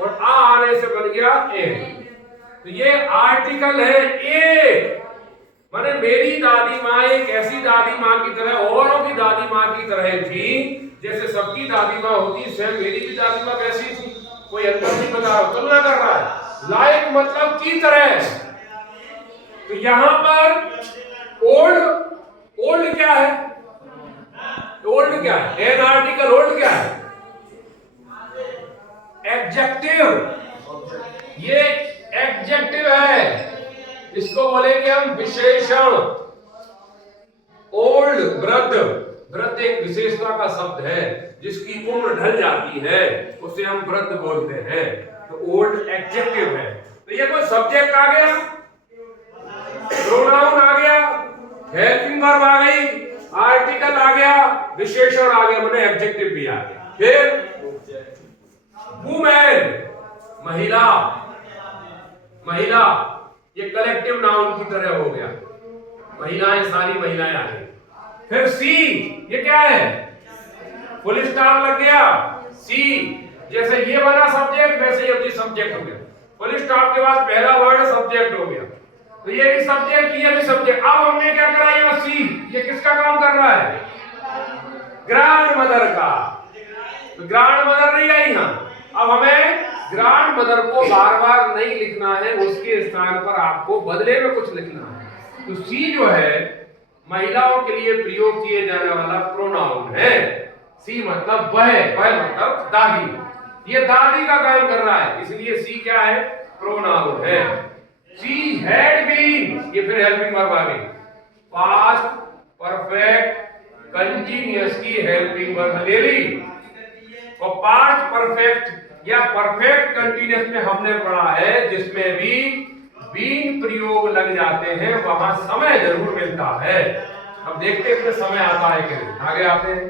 और आ आने से बन गया एन। तो ये आर्टिकल है एक, माने मेरी दादी माँ एक ऐसी दादी माँ की तरह औरों की दादी माँ की तरह थी, जैसे सबकी दादी माँ होती सेम मेरी भी दादी माँ वैसी थी। कोई अंतर नहीं बता रहा, तुलना कर रहा है। लाइक मतलब की तरह। तो यहां पर ओल्ड, ओल्ड क्या है? ओल्ड क्या है? एन आर्टिकल ओल्ड क्या है? एडजेक्टिव। ये एडजेक्टिव है, इसको बोलेंगे हम विशेषण। ओल्ड, वृद्ध। वृद्ध एक विशेषता का शब्द है, जिसकी उम्र ढल जाती है उसे हम वृद्ध बोलते हैं। तो ओल्ड एडजेक्टिव है। तो ये कोई सब्जेक्ट आ गया, प्रोनाउन आ गया, हेल्पिंग वर्ब आ गई, आर्टिकल आ गया, विशेषण आ गया, माने एडजेक्टिव भी आ गया। फिर वुमेन, महिला। महिला ये कलेक्टिव नाउन की तरह हो गया, महिलाएं, सारी महिलाएं आ गई। फिर सी, ये क्या है? फुल स्टॉप लग गया। सी जैसे ये बना सब्जेक्ट, वैसे ये सब्जेक्ट हो गया। फुल स्टॉप के बाद पहला वर्ड सब्जेक्ट हो गया, तो ये भी सब्जेक्ट, ये भी सब्जेक्ट। अब हमने क्या करा? ये सी, ये किसका काम कर रहा है? ग्रैंड मदर का। तो ग्रैंड मदर नहीं आई यहां। अब हमें ग्रैंड मदर को बार बार नहीं लिखना है, उसके स्थान पर आपको बदले में कुछ लिखना है। तो सी जो है महिलाओं के लिए प्रयोग किए जाने वाला प्रोनाउन है। सी मतलब वह, वह मतलब दादी। ये दादी का काम कर रहा है, इसलिए सी क्या है? प्रोनाउन है। सी हैड बीन, ये फिर हेल्पिंग वर्ब आ गई। पास्ट परफेक्ट कंटीन्यूअस की हेल्पिंग वर्ब ले ली। और पास्ट परफेक्ट या परफेक्ट कंटीन्यूअस में हमने पढ़ा है, जिसमें भी बीन प्रयोग लग जाते हैं वहां समय जरूर मिलता है। अब देखते हैं समय आता है कि नहीं। आगे आते हैं।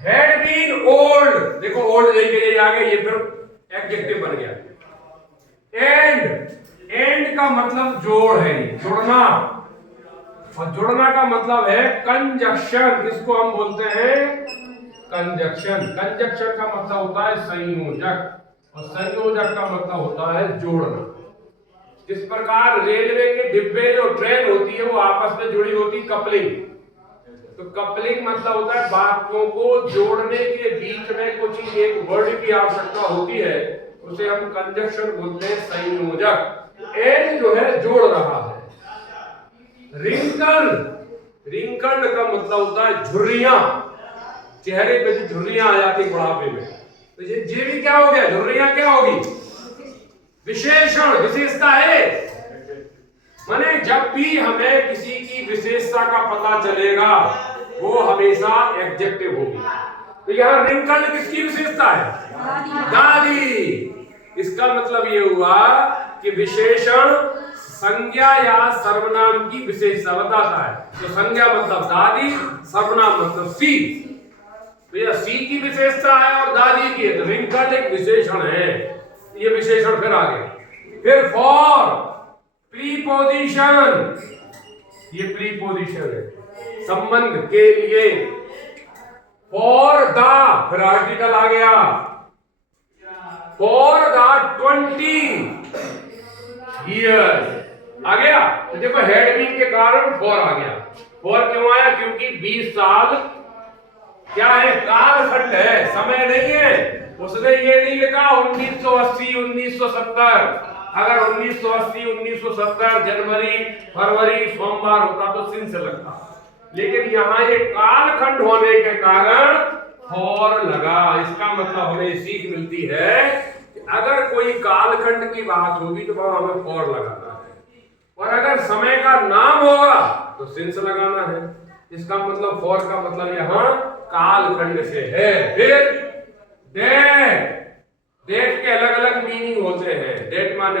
हैड बीन ओल्ड, देखो ओल्ड जैसे आगे ये फिर एडजेक्टिव बन गया। एंड, एंड का मतलब जोड़ है, जुड़ना। और जुड़ना का मतलब है कंजक्शन, इसको हम बोलते हैं कंजक्शन। कंजक्शन का मतलब होता है संयोजक, और संयोजक का मतलब होता है जोड़ना। जिस प्रकार रेलवे के डिब्बे जो ट्रेन होती है वो आपस में जुड़ी होती, कपलिंग। तो कपलिंग मतलब होता है बातों को जोड़ने के बीच में कुछ एक वर्ड की आवश्यकता होती है, उसे हम कंजक्शन बोलते हैं, संयोजक। एंड जो है जोड़ रहा है। रिंकल, रिंकल्ड का मतलब होता है झुर्रियां, चेहरे पे जो झुर्रियां आ जाती बुढ़ापे में। तो ये भी क्या हो गया? झुर्रियां क्या होगी? विशेषण, विशेषता है। माने जब भी हमें किसी की विशेषता का पता चलेगा वो हमेशा एडजेक्टिव होगी। तो यहां रिंकल किसकी विशेषता है? दादी। इसका मतलब ये हुआ कि विशेषण संज्ञा या सर्वनाम की विशेषता बताता है। तो संज्ञा मतलब दादी, सर्वनाम मतलब सी। तो यह सी की विशेषता है और दादी की है, तो रिंकल एक विशेषण है। ये विशेषण फिर आ गए। फिर फॉर, प्रीपोजिशन, ये प्रीपोजिशन है, संबंध के लिए। फॉर द, फिर आर्टिकल आ गया। फॉर द 20 ईयर्स आ गया। तो देखो हेड बीन के कारण फॉर आ गया। फॉर क्यों आया? क्योंकि 20 साल क्या है? कालखंड है, समय नहीं है। उसने ये नहीं लिखा 1980 1970। अगर 1980 1970 जनवरी फरवरी सोमवार होता तो सिन से लगता, लेकिन यहाँ ये कालखंड होने के कारण फॉर लगा। इसका मतलब हमें सीख मिलती है कि अगर कोई कालखंड की बात होगी तो वहां हमें फॉर लगाना है, और अगर समय का नाम होगा तो सिंस लगाना है। इसका मतलब फॉर का मतलब यहाँ कालखंड से है। फिर डेट, डेट के अलग अलग मीनिंग होते हैं। डेट माने